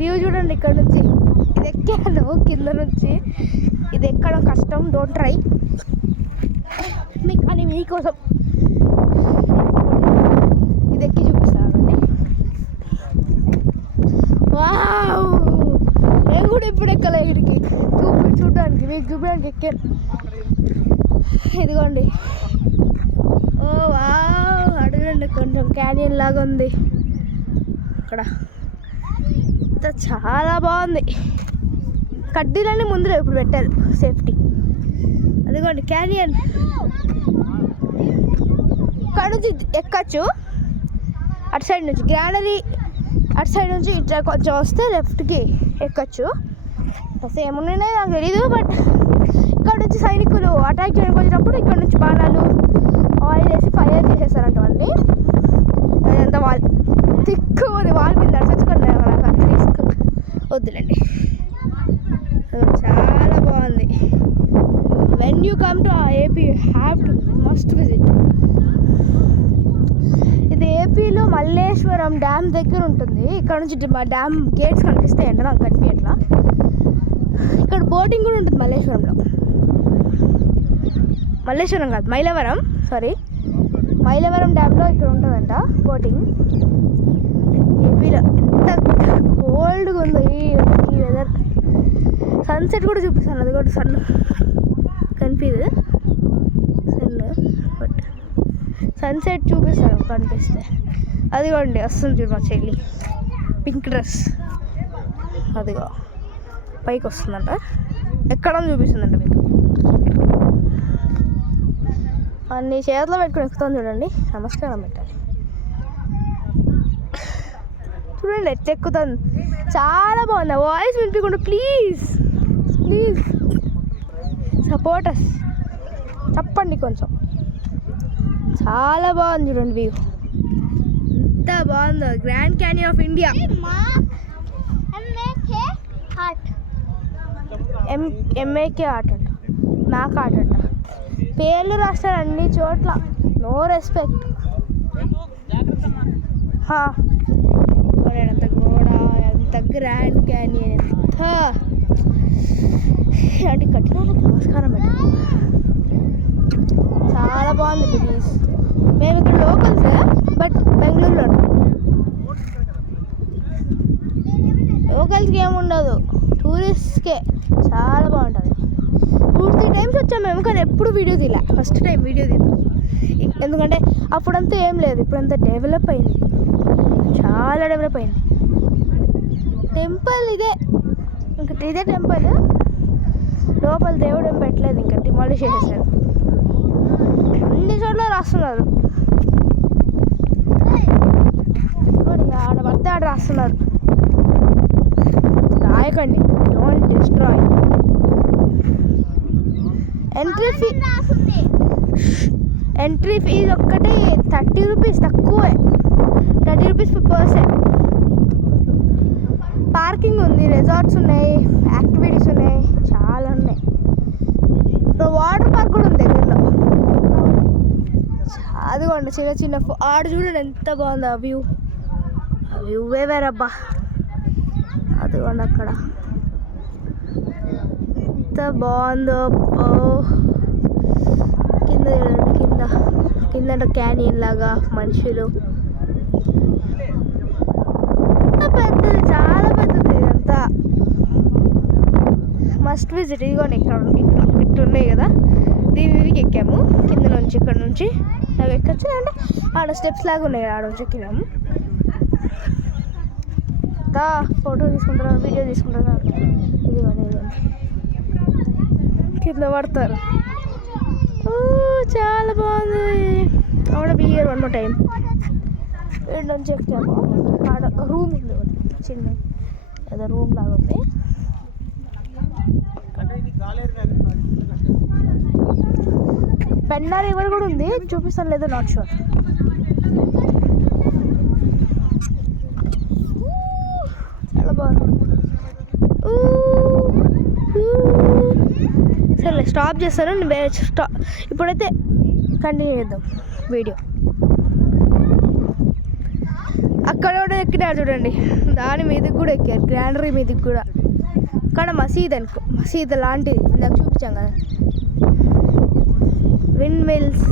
View చూడండి ఇక్కడ నుంచి. ఇది ఎక్కాను కింద నుంచి, ఇది ఎక్కడం కష్టం, డోంట్ ట్రై. కానీ మీకోసం ఇది ఎక్కి చూపిస్తానండి. వావ్, నేను కూడా ఎప్పుడు ఎక్కలే ఇక్కడికి, చూడడానికి మీకు చూపడానికి ఎక్కాను. ఇదిగోండి. ఓ వావ్, అడగండి కొంచెం క్యానియన్ లాగా ఉంది అక్కడ, చాలా బాగుంది. కడ్డీలన్నీ ముందు ఇప్పుడు పెట్టారు సేఫ్టీ. అదిగోండి క్యానియన్, ఇక్కడ నుంచి ఎక్కచ్చు. అటు సైడ్ నుంచి గ్రానరీ, అటు సైడ్ నుంచి ఇట్లా కొంచెం వస్తే లెఫ్ట్కి ఎక్కచ్చు. అసలు ఏమున్నాయి నాకు తెలీదు, బట్ ఇక్కడ నుంచి సైనికులు అటాక్ చేయడానికి వచ్చినప్పుడు ఇక్కడ నుంచి బాణాలు ఆయిల్ వేసి ఫైర్ చేసేస్తారంట వాళ్ళని. అదంతా వాళ్ళు తిక్కుని వాళ్ళ మీద నడిచొచ్చుకోండి, నాకు రిస్క్ వద్దులేండి. చాలా బాగుంది. When you come to AP you have to must visit. ఇది ఏపీలో మల్లేశ్వరం డ్యామ్ దగ్గర ఉంటుంది. ఇక్కడ నుంచి మా డ్యామ్ గేట్స్ కనిపిస్తాయండి, నాకు కనిపించట్లా. ఇక్కడ బోటింగ్ కూడా ఉంటుంది మల్లేశ్వరంలో. మల్లేశ్వరం కాదు, మైలవరం, సారీ, మైలవరం డ్యామ్లో ఇక్కడ ఉంటుందంట బోటింగ్. ఏపీలో ఎంత కోల్డ్గా ఉందో ఈ వెదర్. సన్సెట్ కూడా చూపిస్తాను, అది కూడా సన్ కనిపిదు, సన్ బట్ సన్సెట్ చూపిస్తాను కనిపిస్తే. అదిగోండి వస్తుంది చూడు మా చెల్లి, పింక్ డ్రెస్, అదిగో పైకి వస్తుందంట, ఎక్కడం చూపిస్తుందంట మీకు. అన్ని చేతిలో పెట్టుకుని ఎక్కుతాను చూడండి, నమస్కారం పెట్టాలి చూడండి ఎట్లా ఎక్కుతాను. చాలా బాగుంది. వాయిస్ వినిపించకుండా ప్లీజ్ ప్లీజ్ సపోర్టర్స్ చెప్పండి కొంచెం. చాలా బాగుంది చూడండి వ్యూ, ఎంత బాగుందో. Grand Canyon of India. M A K art అంట, మ్యాక్ ఆర్ట్ అంట, పేర్లు రాస్తారు అన్ని చోట్ల. No respect. ఎంత గోడ, ఎంత గ్రాండ్ క్యానియన్, ఎంత అంటే కట్టిన వాళ్ళకి నమస్కారం పెట్టాలి. చాలా బాగుంది ప్లీజ్. మేము ఇక్కడ లోకల్స్ బట్ బెంగళూరులో లోకల్స్కి ఏముండదు, టూరిస్ట్కే చాలా బాగుంటుంది. 2-3 టైమ్స్ వచ్చాము మేము, కానీ ఎప్పుడు వీడియో తీయలే. ఫస్ట్ టైం వీడియో తీద్దాం, ఎందుకంటే అప్పుడంతా ఏం లేదు, ఇప్పుడంతా డెవలప్ అయింది, చాలా డెవలప్ అయింది. టెంపుల్ ఇదే, ఇంకా ఇదే టెంపుల్. లోపల దేవుడు ఏం పెట్టలేదు, ఇంకా డిమాలిష్ చేసేసారు. అన్ని చోట్ల రాస్తున్నారు, ఆడ పడితే ఆడ రాస్తున్నారు. రాయకండి, డోంట్ డిస్ట్రాయ్. ఎంట్రీ ఫీజు ఒక్కటే 30 రూపీస్, తక్కువే, 30 రూపీస్ per person. పార్కింగ్ ఉంది, రిసార్ట్స్ ఉన్నాయి, యాక్టివిటీస్ ఉన్నాయి, చాలా ఉన్నాయి. వాటర్ పార్క్ కూడా ఉంది దగ్గరలో. అదిగోండి చిన్న చిన్న ఆడ చూడండి ఎంత బాగుంది ఆ వ్యూ. ఆ వ్యూవే వేరబ్బా. అదిగోండి అక్కడ ఎంత బాగుందో. కింద చూడండి, కింద క్యానియన్ లాగా మనుషులు. పెద్దది, చాలా పెద్దది ఇదంతా. Must visit. ఇదిగోండి ఇక్కడ ఇట్టు ఉన్నాయి కదా, దీని మీదకి ఎక్కాము కింద నుంచి. ఇక్కడ నుంచి అవి ఎక్కొచ్చు, అంటే ఆడ స్టెప్స్ లాగా ఉన్నాయి కదా, ఆడ నుంచి ఎక్కినాము. ఫోటో తీసుకుంటారా, వీడియో తీసుకుంటారా, ఇదిగోండి కింద పడతారు. చాలా బాగుంది. ఆవిడ బిహేర్ 1 more time. వీడి నుంచి ఎక్కాము. ఆడ రూమ్ ఉంది చిన్న, ఏదో రూమ్ లాగా ఉంది. పెన్నా రివర్ కూడా ఉంది, చూపిస్తాను లేదో నాట్ షూర్. చాలా బాగుంది. సరే స్టాప్ చేస్తాను, ఇప్పుడైతే కంటిన్యూ చేద్దాం వీడియో. అక్కడ కూడా ఎక్కినారు చూడండి, దాని మీదకి కూడా ఎక్కారు, గ్రాండరీ మీదకి కూడా. కానీ మసీద్ అనుకో, మసీద్ లాంటిది నాకు చూపించాం కదా. విండ్ మిల్స్,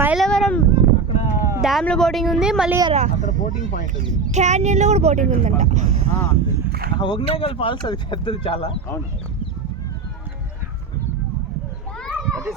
మైలవరం డ్యామ్లో బోటింగ్ ఉంది. మళ్ళీ క్యాన్యన్లో కూడా బోటింగ్ ఉందంట. ఫాల్స్ అది పెద్దది చాలా. అవును.